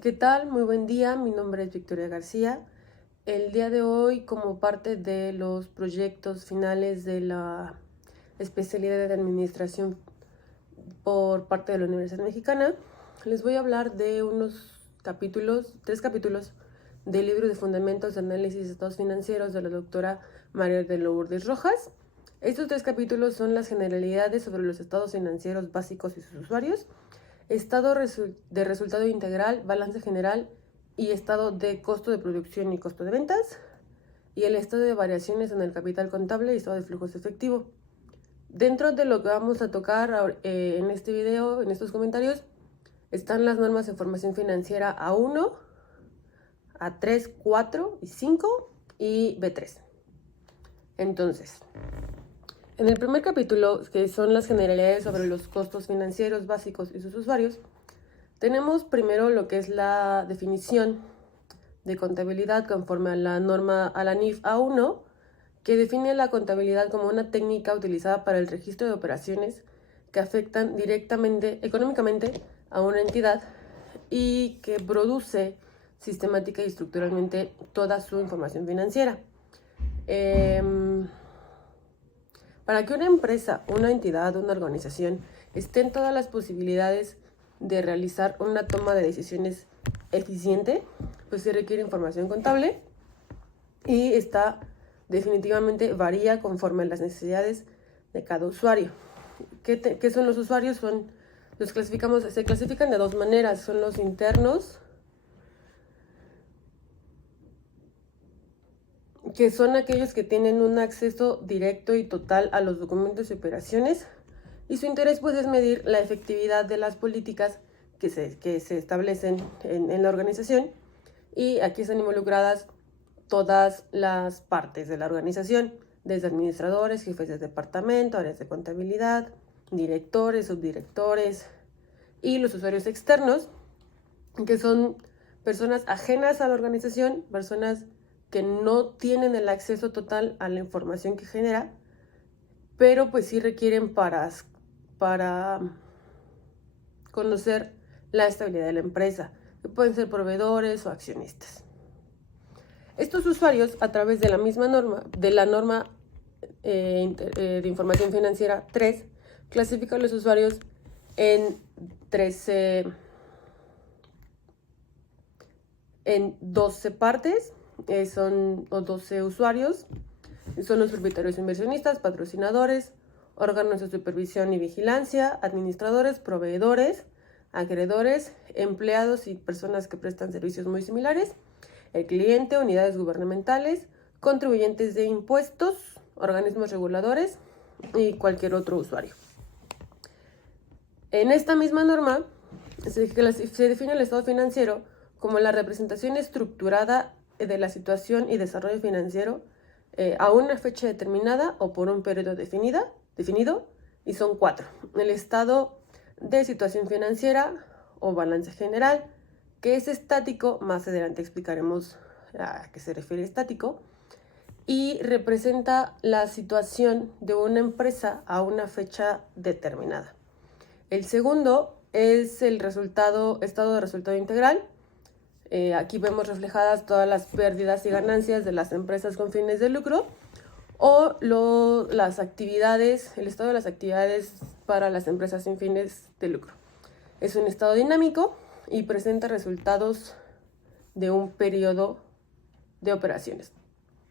¿Qué tal? Muy buen día, mi nombre es Victoria García. El día de hoy, como parte de los proyectos finales de la especialidad de Administración por parte de la Universidad Mexicana, les voy a hablar de tres capítulos del libro de Fundamentos de Análisis de Estados Financieros de la doctora María de Lourdes Rojas. Estos tres capítulos son las generalidades sobre los estados financieros básicos y sus usuarios, estado de resultado integral, balance general y estado de costo de producción y costo de ventas, y el estado de variaciones en el capital contable y estado de flujos efectivo. Dentro de lo que vamos a tocar en este video, en estos comentarios, están las normas de información financiera A1, A3, 4 y 5 y B3. Entonces, en el primer capítulo, que son las generalidades sobre los costos financieros básicos y sus usuarios, tenemos primero lo que es la definición de contabilidad conforme a la NIF A1, que define la contabilidad como una técnica utilizada para el registro de operaciones que afectan directamente, económicamente, a una entidad y que produce sistemática y estructuralmente toda su información financiera. Para que una empresa, una entidad, una organización esté en todas las posibilidades de realizar una toma de decisiones eficiente, pues se requiere información contable y esta definitivamente varía conforme a las necesidades de cada usuario. ¿Qué son los usuarios? Se clasifican de dos maneras, son los internos, que son aquellos que tienen un acceso directo y total a los documentos y operaciones, y su interés pues es medir la efectividad de las políticas que se establecen en la organización, y aquí están involucradas todas las partes de la organización, desde administradores, jefes de departamento, áreas de contabilidad, directores, subdirectores, y los usuarios externos, que son personas ajenas a la organización, personas que no tienen el acceso total a la información que genera, pero pues sí requieren para conocer la estabilidad de la empresa, que pueden ser proveedores o accionistas. Estos usuarios, a través de la misma norma, de la norma de información financiera 3, clasifican a los usuarios en 12 partes, son 12 usuarios. Son los propietarios inversionistas, patrocinadores, órganos de supervisión y vigilancia, administradores, proveedores, acreedores, empleados y personas que prestan servicios muy similares, el cliente, unidades gubernamentales, contribuyentes de impuestos, organismos reguladores y cualquier otro usuario. En esta misma norma se define el estado financiero como la representación estructurada de la situación y desarrollo financiero a una fecha determinada o por un periodo definido, y son 4. El estado de situación financiera o balance general, que es estático, más adelante explicaremos a qué se refiere estático, y representa la situación de una empresa a una fecha determinada. El segundo es el estado de resultado integral. Aquí vemos reflejadas todas las pérdidas y ganancias de las empresas con fines de lucro, o las actividades, el estado de las actividades para las empresas sin fines de lucro. Es un estado dinámico y presenta resultados de un periodo de operaciones.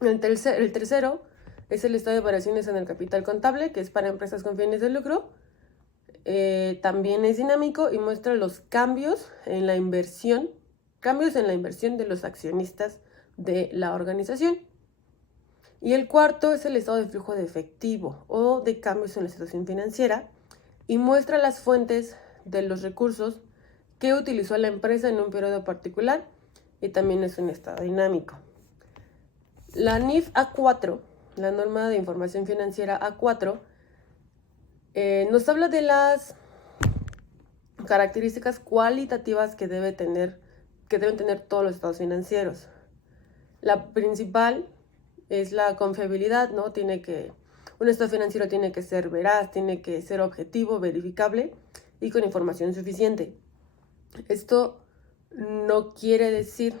El tercero es el estado de operaciones en el capital contable, que es para empresas con fines de lucro. También es dinámico y muestra los cambios en la inversión de los accionistas de la organización. Y el cuarto es el estado de flujo de efectivo o de cambios en la situación financiera, y muestra las fuentes de los recursos que utilizó la empresa en un periodo particular, y también es un estado dinámico. La NIF A4, la norma de información financiera A4, nos habla de las características cualitativas que deben tener todos los estados financieros. La principal es la confiabilidad, ¿no? Un estado financiero tiene que ser veraz, tiene que ser objetivo, verificable y con información suficiente. Esto no quiere decir.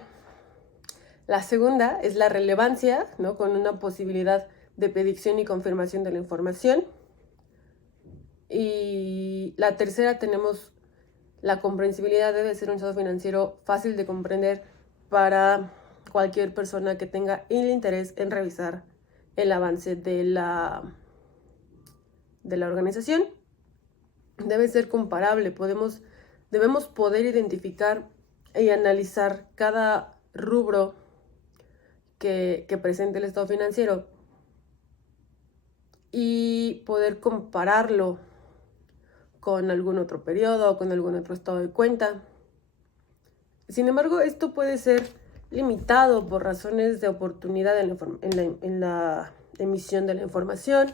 La segunda es la relevancia, ¿no? Con una posibilidad de predicción y confirmación de la información. Y la tercera tenemos la comprensibilidad. Debe ser un estado financiero fácil de comprender para cualquier persona que tenga el interés en revisar el avance de la organización. Debe ser comparable. Debemos poder identificar y analizar cada rubro que presente el estado financiero y poder compararlo con algún otro periodo o con algún otro estado de cuenta. Sin embargo, esto puede ser limitado por razones de oportunidad en la emisión de la información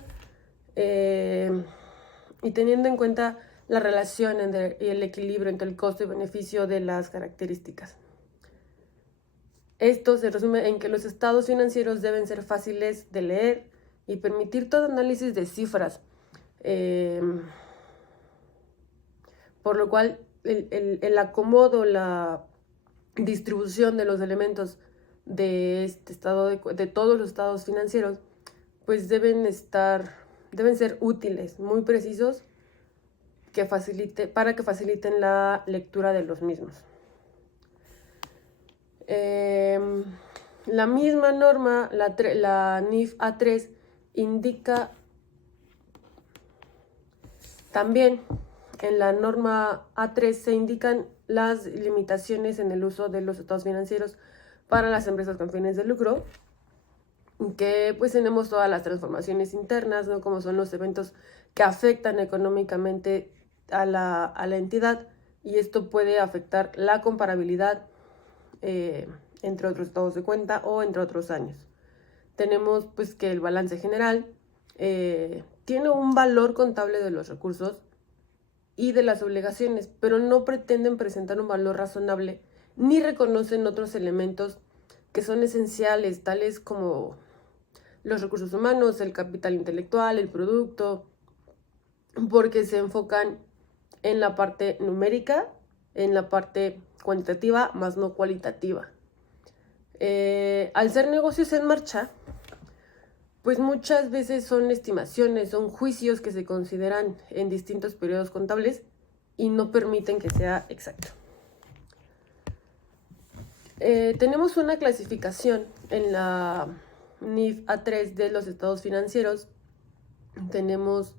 y teniendo en cuenta la relación y el equilibrio entre el costo y beneficio de las características. Esto se resume en que los estados financieros deben ser fáciles de leer y permitir todo análisis de cifras, por lo cual el acomodo, la distribución de los elementos de este estado de todos los estados financieros, pues deben ser útiles, muy precisos, para que faciliten la lectura de los mismos. La misma norma, la NIF A3, indica también, en la norma A3 se indican las limitaciones en el uso de los estados financieros para las empresas con fines de lucro, que pues tenemos todas las transformaciones internas, ¿no? Como son los eventos que afectan económicamente a la entidad, y esto puede afectar la comparabilidad entre otros estados de cuenta o entre otros años. Tenemos pues que el balance general tiene un valor contable de los recursos y de las obligaciones, pero no pretenden presentar un valor razonable ni reconocen otros elementos que son esenciales, tales como los recursos humanos, el capital intelectual, el producto, porque se enfocan en la parte numérica, en la parte cuantitativa, más no cualitativa. Al ser negocios en marcha, pues muchas veces son estimaciones, son juicios que se consideran en distintos periodos contables y no permiten que sea exacto. Tenemos una clasificación en la NIF A3 de los estados financieros. Tenemos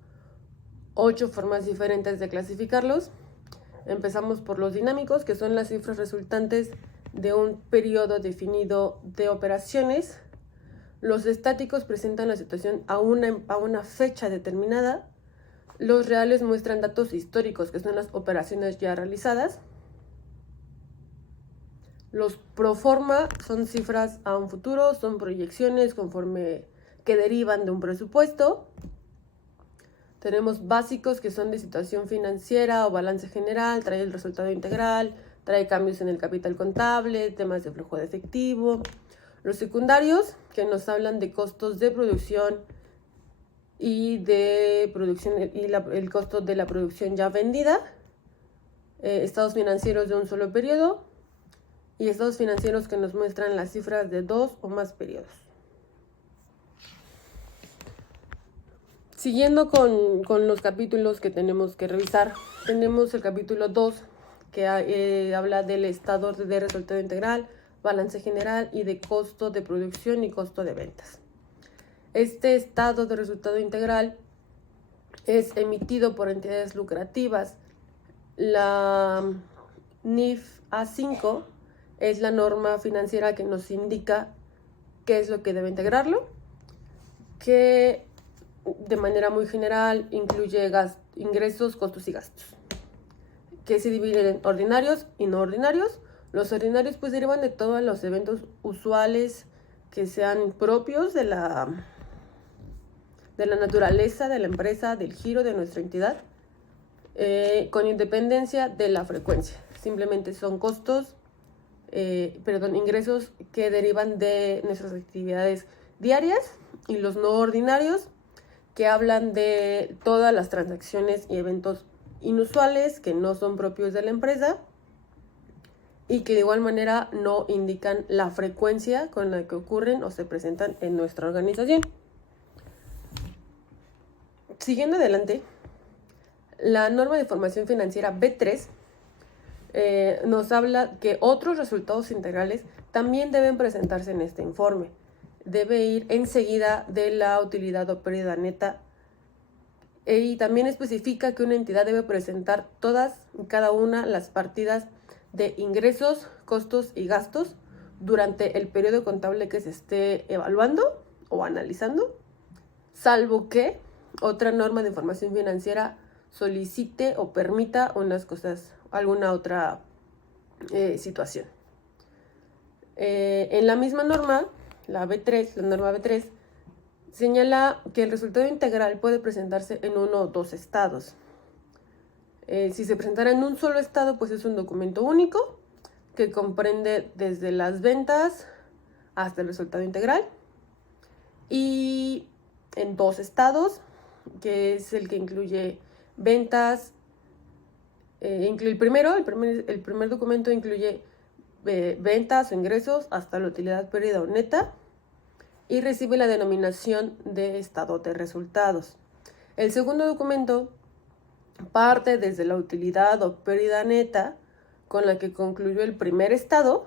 8 formas diferentes de clasificarlos. Empezamos por los dinámicos, que son las cifras resultantes de un periodo definido de operaciones. Los estáticos presentan la situación a una fecha determinada. Los reales muestran datos históricos, que son las operaciones ya realizadas. Los pro forma son cifras a un futuro, son proyecciones que derivan de un presupuesto. Tenemos básicos, que son de situación financiera o balance general, trae el resultado integral, trae cambios en el capital contable, temas de flujo de efectivo. Los secundarios, que nos hablan de costos de producción y el costo de la producción ya vendida. Estados financieros de un solo periodo y estados financieros que nos muestran las cifras de 2 o más periodos. Siguiendo con los capítulos que tenemos que revisar, tenemos el capítulo 2, que habla del estado de resultado integral, balance general y de costo de producción y costo de ventas. Este estado de resultado integral es emitido por entidades lucrativas. La NIF A5 es la norma financiera que nos indica qué es lo que debe integrarlo, que de manera muy general incluye ingresos, costos y gastos, que se dividen en ordinarios y no ordinarios. Los ordinarios pues derivan de todos los eventos usuales que sean propios de la naturaleza de la empresa, del giro de nuestra entidad, con independencia de la frecuencia. Simplemente son ingresos que derivan de nuestras actividades diarias, y los no ordinarios, que hablan de todas las transacciones y eventos inusuales que no son propios de la empresa y que de igual manera no indican la frecuencia con la que ocurren o se presentan en nuestra organización. Siguiendo adelante, la norma de información financiera B3 nos habla que otros resultados integrales también deben presentarse en este informe. Debe ir enseguida de la utilidad o pérdida neta, y también especifica que una entidad debe presentar todas y cada una las partidas de ingresos, costos y gastos durante el periodo contable que se esté evaluando o analizando, salvo que otra norma de información financiera solicite o permita alguna otra situación. En la misma norma, la norma B3, señala que el resultado integral puede presentarse en uno o dos estados. Si se presentara en un solo estado, pues es un documento único que comprende desde las ventas hasta el resultado integral. Y en dos estados, que es el que incluye ventas, el primer documento incluye ventas o ingresos hasta la utilidad pérdida o neta y recibe la denominación de estado de resultados. El segundo documento parte desde la utilidad o pérdida neta con la que concluyó el primer estado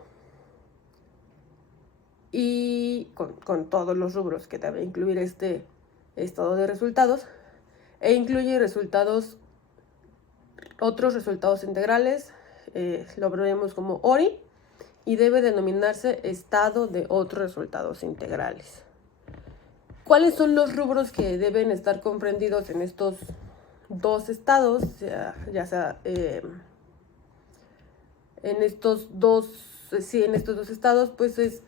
y con todos los rubros que debe incluir este estado de resultados, e incluye otros resultados integrales, lo veremos como ORI, y debe denominarse estado de otros resultados integrales. ¿Cuáles son los rubros que deben estar comprendidos en estos dos estados? Ya sea en estos dos estados, pues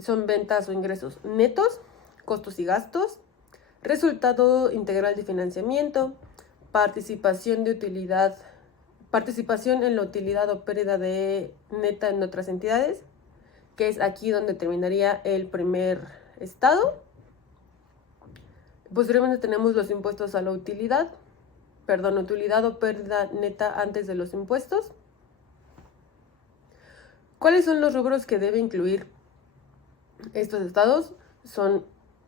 son ventas o ingresos netos, costos y gastos, resultado integral de financiamiento, participación en la utilidad o pérdida de neta en otras entidades, que es aquí donde terminaría el primer estado. Posteriormente tenemos los impuestos a la utilidad o pérdida neta antes de los impuestos. ¿Cuáles son los rubros que debe incluir estos estados? Son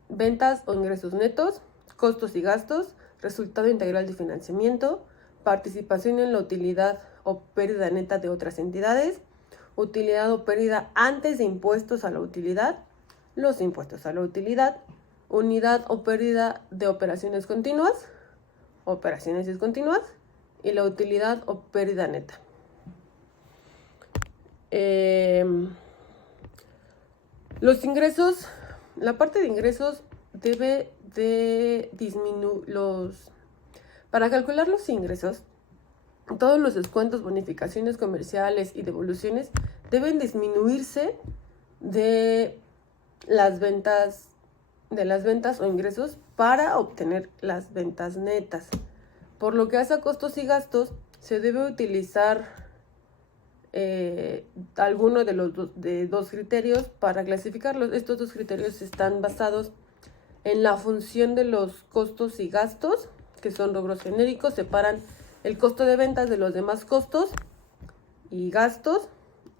ventas o ingresos netos, costos y gastos, resultado integral de financiamiento, participación en la utilidad o pérdida neta de otras entidades, utilidad o pérdida antes de impuestos a la utilidad, los impuestos a la utilidad, unidad o pérdida de operaciones continuas, operaciones discontinuas y la utilidad o pérdida neta. Los ingresos, la parte de ingresos debe de disminuir para calcular los ingresos, todos los descuentos, bonificaciones comerciales y devoluciones deben disminuirse de las ventas o ingresos para obtener las ventas netas. Por lo que hace a costos y gastos, se debe utilizar alguno de dos criterios para clasificarlos. Estos dos criterios están basados en la función de los costos y gastos, que son rubros genéricos, separan el costo de ventas de los demás costos y gastos,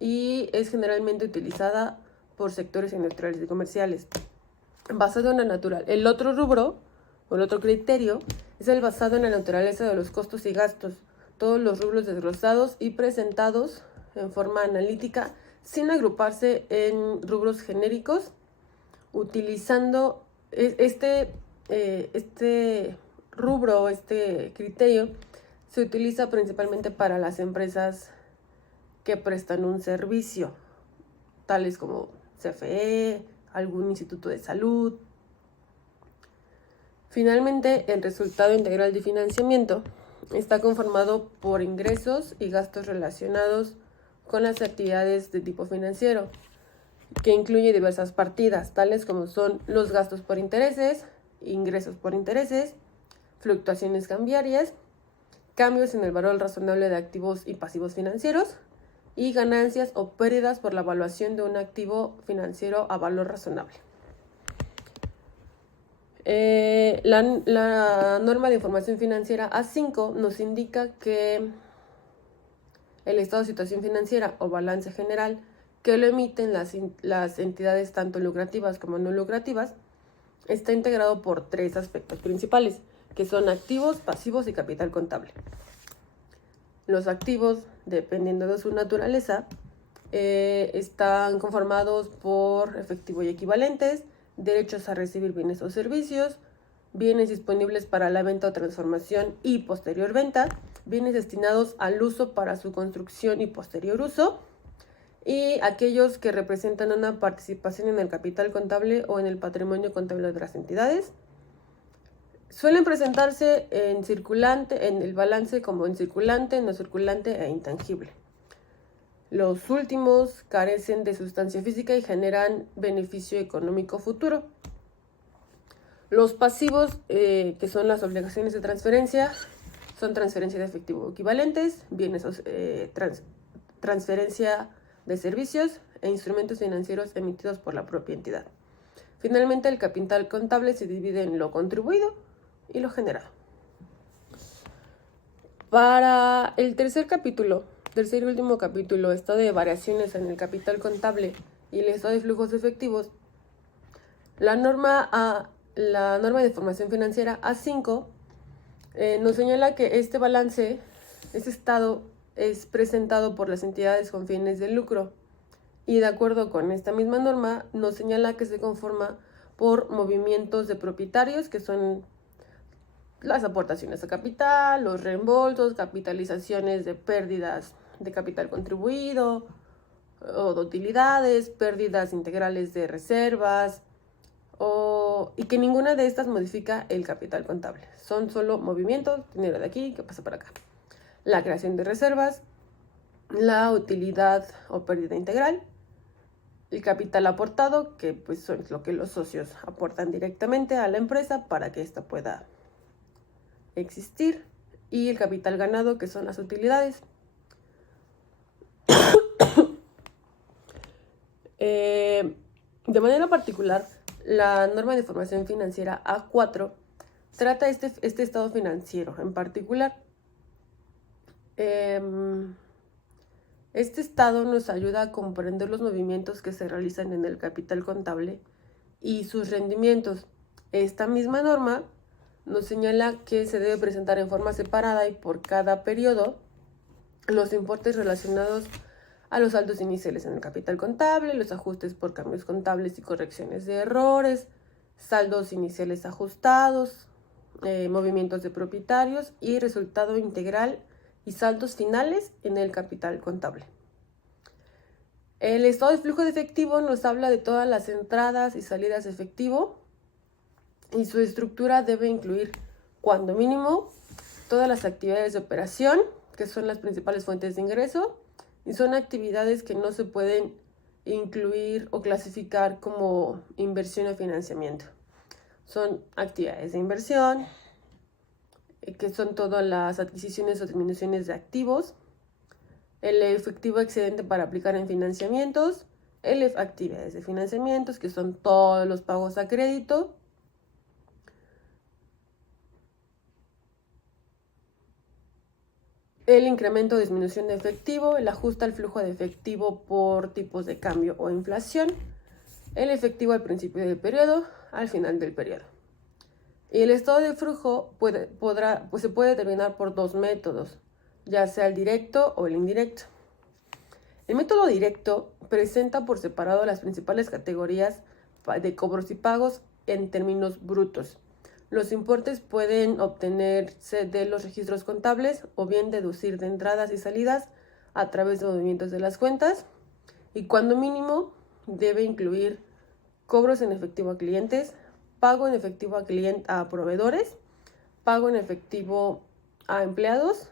y es generalmente utilizada por sectores industriales y comerciales. Basado en la naturaleza. El otro rubro, o el otro criterio, es el basado en la naturaleza de los costos y gastos. Todos los rubros desglosados y presentados en forma analítica, sin agruparse en rubros genéricos, utilizando este rubro, este criterio, se utiliza principalmente para las empresas que prestan un servicio, tales como CFE, algún instituto de salud. Finalmente, el resultado integral de financiamiento está conformado por ingresos y gastos relacionados con las actividades de tipo financiero, que incluye diversas partidas, tales como son los gastos por intereses, ingresos por intereses, fluctuaciones cambiarias, cambios en el valor razonable de activos y pasivos financieros, y ganancias o pérdidas por la evaluación de un activo financiero a valor razonable. La norma de información financiera A5 nos indica que el estado de situación financiera o balance general, que lo emiten las entidades tanto lucrativas como no lucrativas, está integrado por 3 aspectos principales, que son activos, pasivos y capital contable. Los activos, dependiendo de su naturaleza, están conformados por efectivo y equivalentes, derechos a recibir bienes o servicios, bienes disponibles para la venta o transformación y posterior venta, bienes destinados al uso para su construcción y posterior uso, y aquellos que representan una participación en el capital contable o en el patrimonio contable de las entidades. Suelen presentarse en circulante, en el balance como en circulante, no circulante e intangible. Los últimos carecen de sustancia física y generan beneficio económico futuro. Los pasivos, que son las obligaciones de transferencia, son transferencia de efectivo equivalentes, bienes, transferencia de servicios e instrumentos financieros emitidos por la propia entidad. Finalmente, el capital contable se divide en lo contribuido y lo generado. Para el tercer y último capítulo, estado de variaciones en el capital contable y el estado de flujos efectivos, la norma de información financiera A5 nos señala que este balance, este estado, es presentado por las entidades con fines de lucro, y de acuerdo con esta misma norma nos señala que se conforma por movimientos de propietarios, que son las aportaciones a capital, los reembolsos, capitalizaciones de pérdidas de capital contribuido o de utilidades, pérdidas integrales de reservas, y que ninguna de estas modifica el capital contable. Son solo movimientos, dinero de aquí que pasa para acá. La creación de reservas, la utilidad o pérdida integral, el capital aportado, que pues son lo que los socios aportan directamente a la empresa para que ésta pueda existir, y el capital ganado, que son las utilidades. De manera particular, la norma de información financiera A4 trata este estado financiero en particular. Este estado nos ayuda a comprender los movimientos que se realizan en el capital contable y sus rendimientos. Esta misma norma nos señala que se debe presentar en forma separada y por cada periodo los importes relacionados a los saldos iniciales en el capital contable, los ajustes por cambios contables y correcciones de errores, saldos iniciales ajustados, movimientos de propietarios y resultado integral y saldos finales en el capital contable. El estado de flujo de efectivo nos habla de todas las entradas y salidas de efectivo, y su estructura debe incluir, cuando mínimo, todas las actividades de operación, que son las principales fuentes de ingreso, y son actividades que no se pueden incluir o clasificar como inversión o financiamiento. Son actividades de inversión, que son todas las adquisiciones o disminuciones de activos, el efectivo excedente para aplicar en financiamientos, actividades de financiamientos, que son todos los pagos a crédito, el incremento o disminución de efectivo, el ajuste al flujo de efectivo por tipos de cambio o inflación, el efectivo al principio del periodo, al final del periodo. Y el estado de flujo se puede determinar por 2 métodos, ya sea el directo o el indirecto. El método directo presenta por separado las principales categorías de cobros y pagos en términos brutos. Los importes pueden obtenerse de los registros contables o bien deducir de entradas y salidas a través de movimientos de las cuentas, y cuando mínimo debe incluir cobros en efectivo a clientes, pago en efectivo a proveedores, pago en efectivo a empleados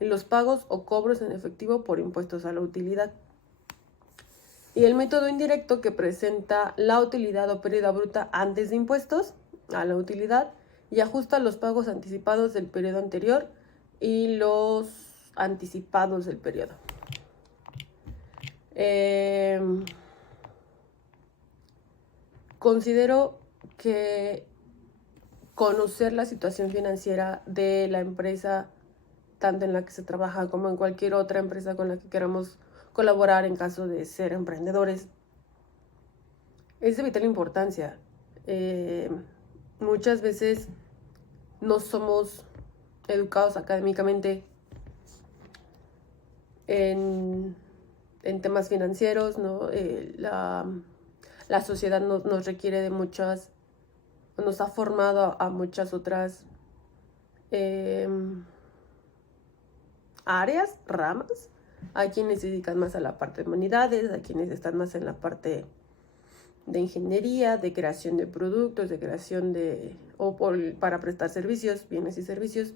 y los pagos o cobros en efectivo por impuestos a la utilidad. Y el método indirecto, que presenta la utilidad o pérdida bruta antes de impuestos a la utilidad y ajusta los pagos anticipados del periodo anterior y los anticipados del periodo. Considero que conocer la situación financiera de la empresa tanto en la que se trabaja como en cualquier otra empresa con la que queramos colaborar en caso de ser emprendedores. Es de vital importancia. Muchas veces no somos educados académicamente en temas financieros, ¿no? La sociedad nos requiere de muchas, nos ha formado a muchas otras áreas, ramas. Hay quienes se dedican más a la parte de humanidades, hay quienes están más en la parte de ingeniería, de creación de productos, de creación para prestar servicios, bienes y servicios.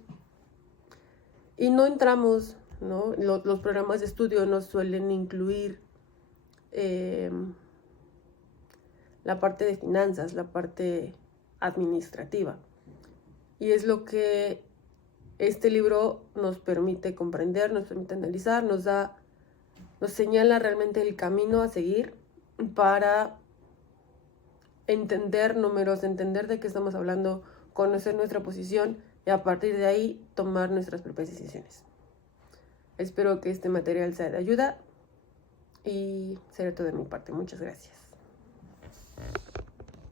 Y no entramos, ¿no? Los programas de estudio no suelen incluir la parte de finanzas, la parte administrativa. Y es lo que este libro nos permite comprender, nos permite analizar, nos señala realmente el camino a seguir para entender números, entender de qué estamos hablando, conocer nuestra posición y a partir de ahí tomar nuestras propias decisiones. Espero que este material sea de ayuda y será todo de mi parte. Muchas gracias.